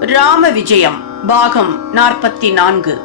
ராம விஜயம் பாகம் நாற்பத்தி நான்கு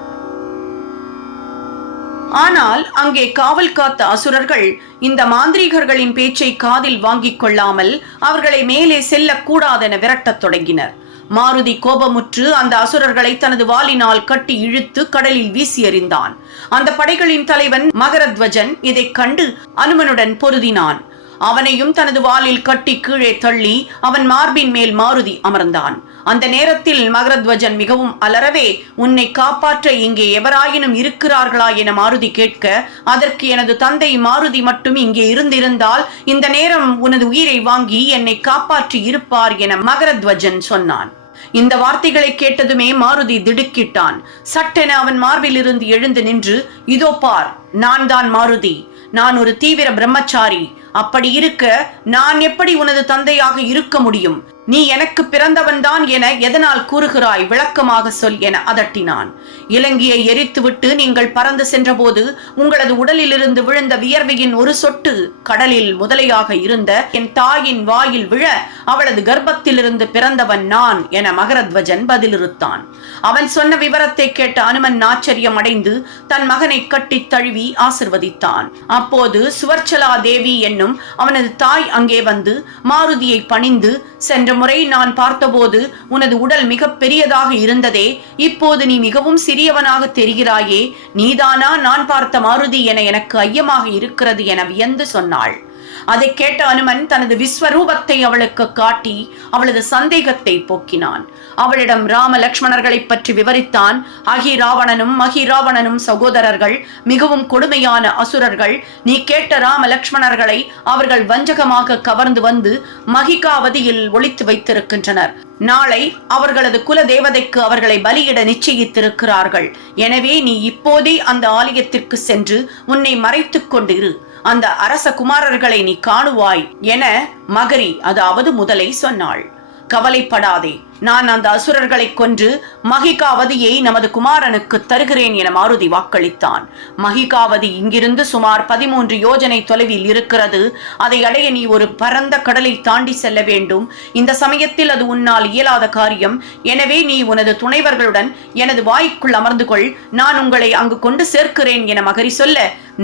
ஆனால் அங்கே காவல் காத்த அசுரர்கள் இந்த மாந்திரீகர்களின் பேச்சை காதில் வாங்கிக் கொள்ளாமல் அவர்களை மேலே செல்லக்கூடாதென விரட்டத் தொடங்கினர். மாருதி கோபமுற்று அந்த அசுரர்களை தனது வாளினால் கட்டி இழுத்து கடலில் வீசி எறிந்தான். அந்த படைகளின் தலைவன் மகரத்வஜன் இதைக் கண்டு அனுமனுடன் பொருதினான். அவனையும் தனது வாளில் கட்டி கீழே தள்ளி அவன் மார்பின் மேல் மாருதி அமர்ந்தான். அந்த நேரத்தில் மகரத்வஜன் மிகவும் அலறவே உன்னை காப்பாற்ற இங்கே எவராயினும் இருக்கிறார்களா? என மாருதி கேட்க அதற்கு எனது தந்தை மாருதி மட்டும் இங்கே இருந்திருந்தால் இந்த நேரம் உனது உயிரை வாங்கி என்னை காப்பாற்றி இருப்பார் என மகரத்வஜன் சொன்னான். இந்த வார்த்தைகளை கேட்டதுமே மாருதி திடுக்கிட்டான். சட்டென அவன் மார்பிலிருந்து எழுந்து நின்று இதோ பார் நான் தான் மாருதி. நான் ஒரு தீவிர பிரம்மச்சாரி. அப்படி இருக்க நான் எப்படி உனது தந்தையாக இருக்க முடியும்? நீ எனக்கு பிறந்தவன் தான் என எதனால் கூறுகிறாய்? விளக்கமாக சொல் என அதட்டினான். இலங்கையை எரித்துவிட்டு நீங்கள் பறந்து சென்றபோது உங்களது உடலிலிருந்து விழுந்த வியர்வையின் ஒரு சொட்டு கடலில் முதலையாக இருந்த என் தாயின் வாயில் விழ அவளது கர்ப்பத்திலிருந்து பிறந்தவன் நான் என மகரத்வஜன் பதிலிருத்தான் அவன் சொன்ன விவரத்தை கேட்ட அனுமன் ஆச்சரியம் அடைந்து தன் மகனை கட்டித் தழுவி ஆசிர்வதித்தான். அப்போது சுவர்ச்சலா தேவி என்னும் அவனது தாய் அங்கே வந்து மாருதியை பணிந்து சென்ற முறை நான் பார்த்தபோது உனது உடல் மிக பெரியதாக இருந்ததே இப்போது நீ மிகவும் சிறியவனாக தெரிகிறாயே நீதானா நான் பார்த்த மாருதி என எனக்கு ஐயமாக இருக்கிறது என வியந்து சொன்னாள். அதை கேட்ட அனுமன் தனது விஸ்வரூபத்தை அவளுக்கு காட்டி அவளது சந்தேகத்தை போக்கினான். அவளிடம் ராம லக்ஷ்மணர்களை பற்றி விவரித்தான். அகி ராவணனும் மகி ராவணனும் சகோதரர்கள் மிகவும் கொடுமையான அசுரர்கள் நீ கேட்ட ராம லக்ஷ்மணர்களை அவர்கள் வஞ்சகமாக கவர்ந்து வந்து மகிகாவதியில் ஒழித்து வைத்திருக்கின்றனர். நாளை அவர்களது குல தேவதைக்கு அவர்களை பலியிட நிச்சயித்திருக்கிறார்கள். எனவே நீ இப்போதே அந்த ஆலயத்திற்கு சென்று உன்னை மறைத்துக் கொண்டிரு. அந்த அரச குமாரர்களை நீ காணுவாய் என மகரி அதாவது முதலை சொன்னாள். கவலைப்படாதே. நான் அந்த அசுரர்களை கொன்று மகிகாவதியை நமது குமாரனுக்கு தருகிறேன் என மாருதி வாக்களித்தான். மகிகாவதி இங்கிருந்து சுமார் பதிமூன்று யோஜனை தொலைவில் இருக்கிறது. அதை அடைய நீ ஒரு பரந்த கடலை தாண்டி செல்ல வேண்டும். இந்த சமயத்தில் அது உன்னால் இயலாத காரியம். எனவே நீ உனது துணைவர்களுடன் எனது வாய்க்குள் அமர்ந்து கொள். நான் உங்களை அங்கு கொண்டு சேர்க்கிறேன் என மகரி சொல்ல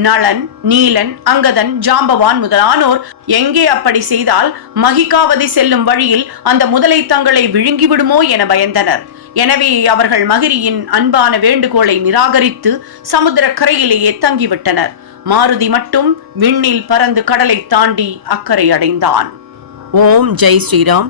நளன் நீலன் அங்கதன் ஜாம்பவான் முதலானோர் எங்கே அப்படி செய்தால் மகிகாவதி செல்லும் வழியில் அந்த முதலை தங்களை விழுங்கி விழுங்கிவிடுமோ என பயந்தனர். எனவே அவர்கள் மகிரியின் அன்பான வேண்டுகோளை நிராகரித்து சமுத்திர கரையிலேயே தங்கிவிட்டனர். மாருதி மட்டும் விண்ணில் பறந்து கடலை தாண்டி அக்கறை அடைந்தான். ஓம் ஜெய் ஸ்ரீராம்.